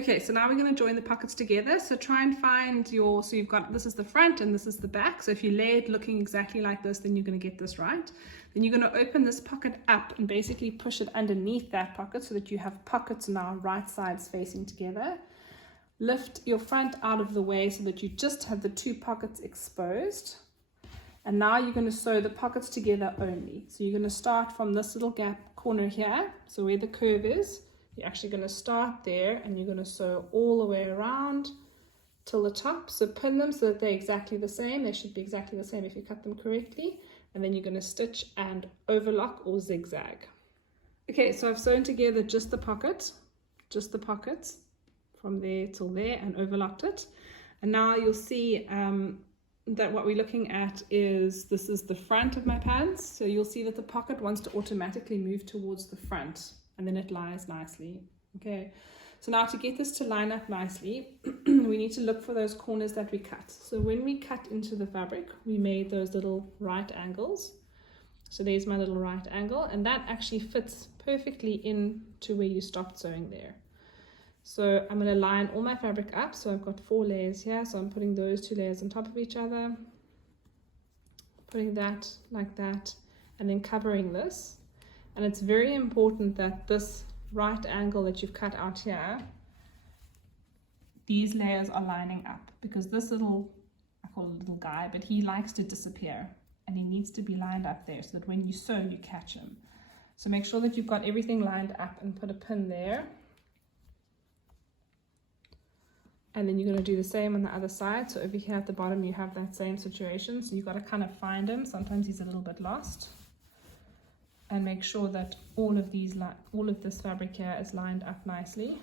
Okay, so now we're going to join the pockets together. So try and find your, so you've got, this is the front and this is the back. So if you lay it looking exactly like this, then you're going to get this right. Then you're going to open this pocket up and basically push it underneath that pocket so that you have pockets now right sides facing together. Lift your front out of the way so that you just have the two pockets exposed. And now you're going to sew the pockets together only. So you're going to start from this little gap corner here, so where the curve is. You're actually going to start there and you're going to sew all the way around till the top. So pin them so that they're exactly the same. They should be exactly the same if you cut them correctly. And then you're going to stitch and overlock or zigzag. Okay, so I've sewn together just the pockets from there till there and overlocked it. And now you'll see that what we're looking at is, this is the front of my pants. So you'll see that the pocket wants to automatically move towards the front. And then it lies nicely. Okay, so now to get this to line up nicely, we need to look for those corners that we cut. So when we cut into the fabric, we made those little right angles. So there's my little right angle, and that actually fits perfectly into where you stopped sewing there. So I'm going to line all my fabric up. So I've got 4 layers here. So I'm putting those 2 layers on top of each other, putting that like that, and then covering this. And it's very important that this right angle that you've cut out here, these layers are lining up, because this little, I call it a little guy, but he likes to disappear and he needs to be lined up there so that when you sew, you catch him. So make sure that you've got everything lined up and put a pin there. And then you're going to do the same on the other side. So over here at the bottom, you have that same situation. So you've got to kind of find him. Sometimes he's a little bit lost. And make sure that all of this fabric here is lined up nicely.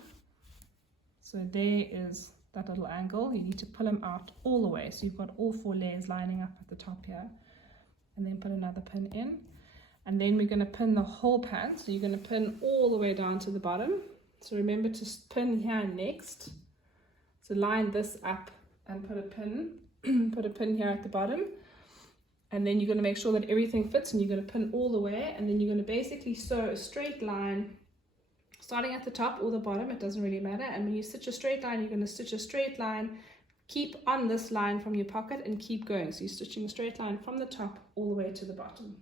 So there is that little angle. You need to pull them out all the way. So you've got all 4 layers lining up at the top here. And then put another pin in. And then we're going to pin the whole pant. So you're going to pin all the way down to the bottom. So remember to pin here next. So line this up and put a pin here at the bottom. And then you're going to make sure that everything fits, and you're going to pin all the way, and then you're going to basically sew a straight line starting at the top or the bottom, it doesn't really matter. And when you stitch a straight line, you're going to stitch a straight line, keep on this line from your pocket and keep going. So you're stitching a straight line from the top all the way to the bottom.